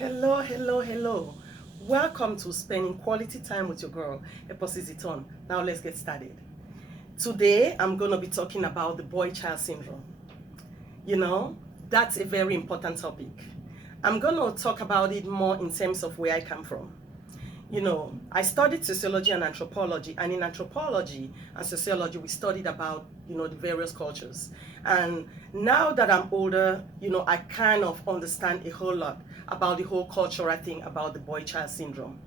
Hello, hello, hello. Welcome to spending quality time with your girl, Eposi Ziton. Now let's get started. Today, I'm going to be talking about the boy-child syndrome. You know, that's a very important topic. I'm going to talk about it more in terms of where I come from. I studied sociology and anthropology, and in anthropology and sociology, we studied about, the various cultures. And now that I'm older, I kind of understand a whole lot about the whole cultural thing about the boy-child syndrome.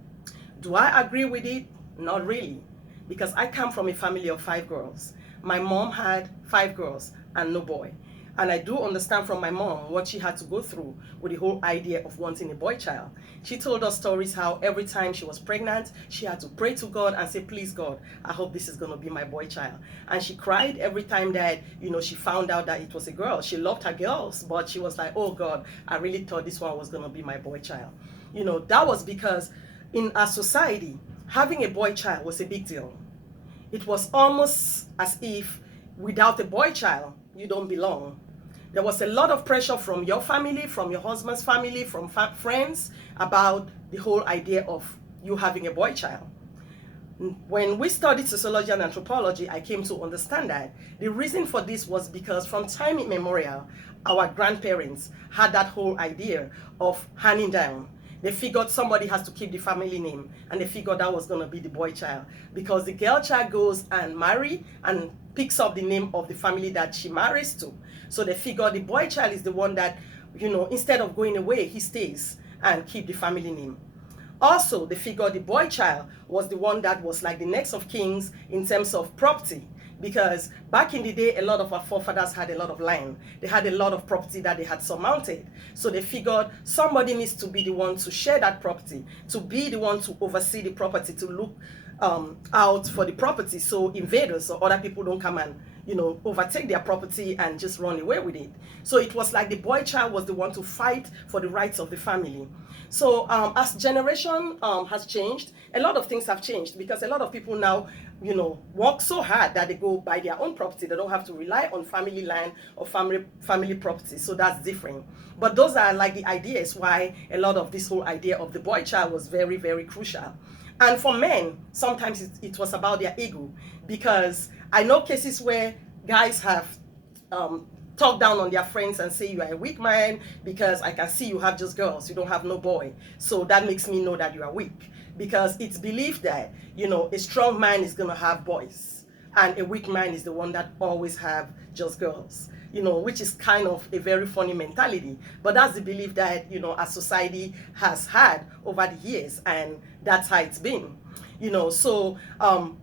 Do I agree with it? Not really, because I come from a family of 5 girls. My mom had 5 girls and no boy. And I do understand from my mom what she had to go through with the whole idea of wanting a boy child. She told us stories how every time she was pregnant, she had to pray to God and say, please God, I hope this is going to be my boy child. And she cried every time that, she found out that it was a girl. She loved her girls, but she was like, oh God, I really thought this one was going to be my boy child. That was because in our society, having a boy child was a big deal. It was almost as if without a boy child, you don't belong. There was a lot of pressure from your family, from your husband's family, from friends about the whole idea of you having a boy child. When we studied sociology and anthropology, I came to understand that the reason for this was because from time immemorial, our grandparents had that whole idea of handing down. They figured somebody has to keep the family name, and they figured that was going to be the boy child, because the girl child goes and marry and picks up the name of the family that she marries to. So they figured the boy child is the one that, instead of going away, he stays and keep the family name. Also, they figured the boy child was the one that was like the next of kings in terms of property, because back in the day, a lot of our forefathers had a lot of land. They had a lot of property that they had surmounted. So they figured somebody needs to be the one to share that property, to be the one to oversee the property, to look out for the property, so invaders or other people don't come and overtake their property and just run away with it. So it was like the boy child was the one to fight for the rights of the family. So as generation has changed, a lot of things have changed, because a lot of people now work so hard that they go buy their own property. They don't have to rely on family land or family property. So that's different. But those are like the ideas why a lot of this whole idea of the boy child was very, very crucial. And for men, sometimes it was about their ego, because I know cases where guys have talk down on their friends and say, you are a weak man because I can see you have just girls, you don't have no boy. So that makes me know that you are weak, because it's believed that, a strong man is going to have boys, and a weak man is the one that always have just girls, which is kind of a very funny mentality. But that's the belief that, our society has had over the years, and that's how it's been. So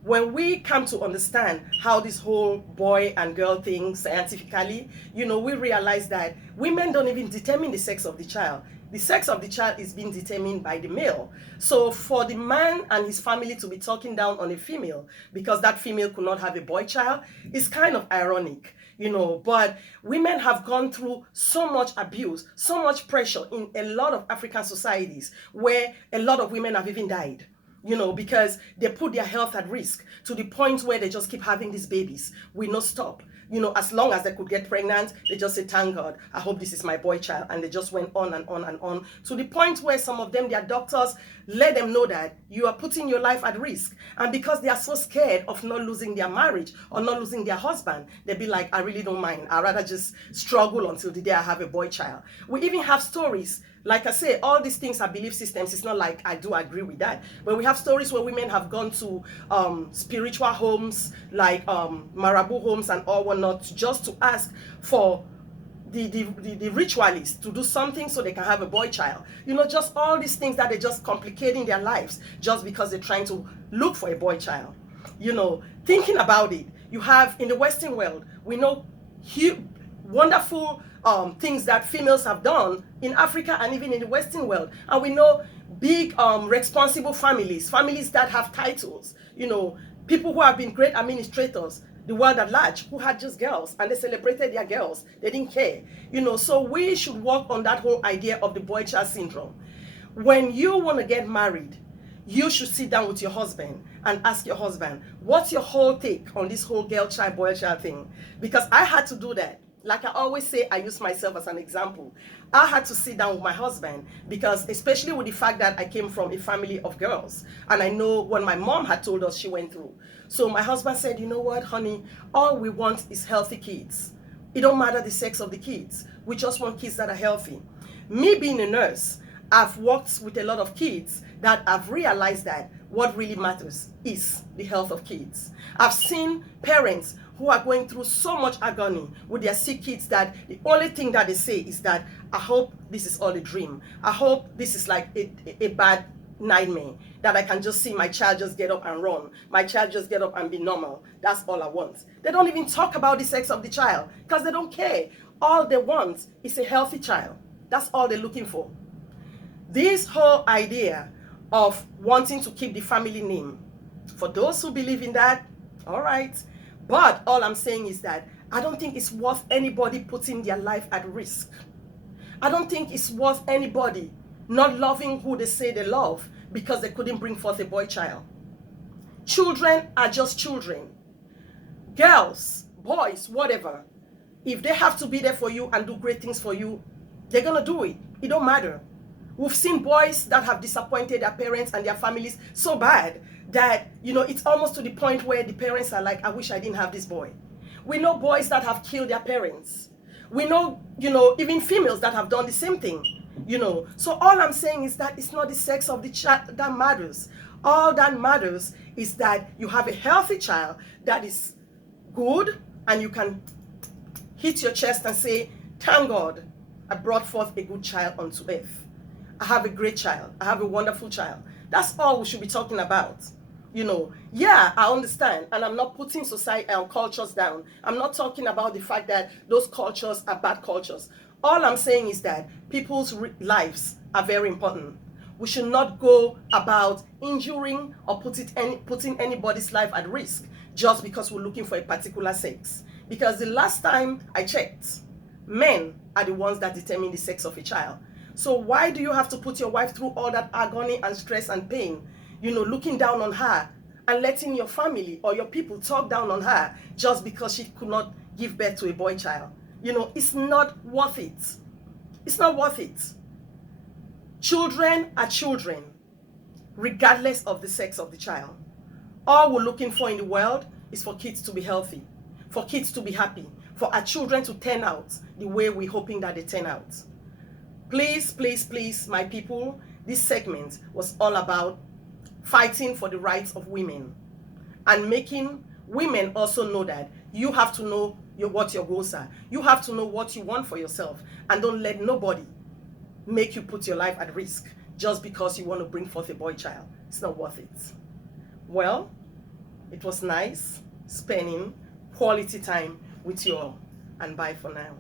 when we come to understand how this whole boy and girl thing scientifically, we realize that women don't even determine the sex of the child. The sex of the child is being determined by the male. So for the man and his family to be talking down on a female because that female could not have a boy child is kind of ironic. But women have gone through so much abuse, so much pressure in a lot of African societies, where a lot of women have even died, because they put their health at risk to the point where they just keep having these babies will not stop. As long as they could get pregnant, they just say, thank God, I hope this is my boy child. And they just went on and on and on, to the point where some of them, their doctors let them know that you are putting your life at risk. And because they are so scared of not losing their marriage or not losing their husband, they'll be like, I really don't mind. I'd rather just struggle until the day I have a boy child. We even have stories. Like I say, all these things are belief systems. It's not like I do agree with that. But we have stories where women have gone to spiritual homes, like Marabu homes and all whatnot, just to ask for the ritualists to do something so they can have a boy child. Just all these things that are just complicating their lives just because they're trying to look for a boy child. Thinking about it, you have in the Western world, we know wonderful things that females have done in Africa and even in the Western world. And we know big responsible families that have titles, people who have been great administrators, the world at large, who had just girls and they celebrated their girls. They didn't care. So we should work on that whole idea of the boy child syndrome. When you want to get married, you should sit down with your husband and ask your husband, what's your whole take on this whole girl child, boy child thing? Because I had to do that. Like I always say, I use myself as an example. I had to sit down with my husband because, especially with the fact that I came from a family of girls, and I know what my mom had told us she went through. So my husband said, you know what, honey, all we want is healthy kids. It don't matter the sex of the kids. We just want kids that are healthy. Me being a nurse, I've worked with a lot of kids that I've realized that what really matters is the health of kids. I've seen parents who are going through so much agony with their sick kids that the only thing that they say is that, I hope this is all a dream. I hope this is like a bad nightmare, that I can just see my child just get up and run, my child just get up and be normal. That's all I want. They don't even talk about the sex of the child because they don't care. All they want is a healthy child. That's all they're looking for. This whole idea of wanting to keep the family name, for those who believe in that, all right. But all I'm saying is that I don't think it's worth anybody putting their life at risk. I don't think it's worth anybody not loving who they say they love because they couldn't bring forth a boy child. Children are just children. Girls, boys, whatever. If they have to be there for you and do great things for you, they're gonna do it. It don't matter. We've seen boys that have disappointed their parents and their families so bad that, it's almost to the point where the parents are like, I wish I didn't have this boy. We know boys that have killed their parents. We know, even females that have done the same thing, So all I'm saying is that it's not the sex of the child that matters. All that matters is that you have a healthy child that is good, and you can hit your chest and say, thank God I brought forth a good child onto earth. I have a great child. I have a wonderful child. That's all we should be talking about. Yeah, I understand. And I'm not putting society and cultures down. I'm not talking about the fact that those cultures are bad cultures. All I'm saying is that people's lives are very important. We should not go about injuring or putting anybody's life at risk just because we're looking for a particular sex. Because the last time I checked, men are the ones that determine the sex of a child. So why do you have to put your wife through all that agony and stress and pain, looking down on her and letting your family or your people talk down on her just because she could not give birth to a boy child? It's not worth it. It's not worth it. Children are children, regardless of the sex of the child. All we're looking for in the world is for kids to be healthy, for kids to be happy, for our children to turn out the way we're hoping that they turn out. Please, please, please, my people, this segment was all about fighting for the rights of women and making women also know that you have to know what your goals are. You have to know what you want for yourself, and don't let nobody make you put your life at risk just because you want to bring forth a boy child. It's not worth it. Well, it was nice spending quality time with you all, and bye for now.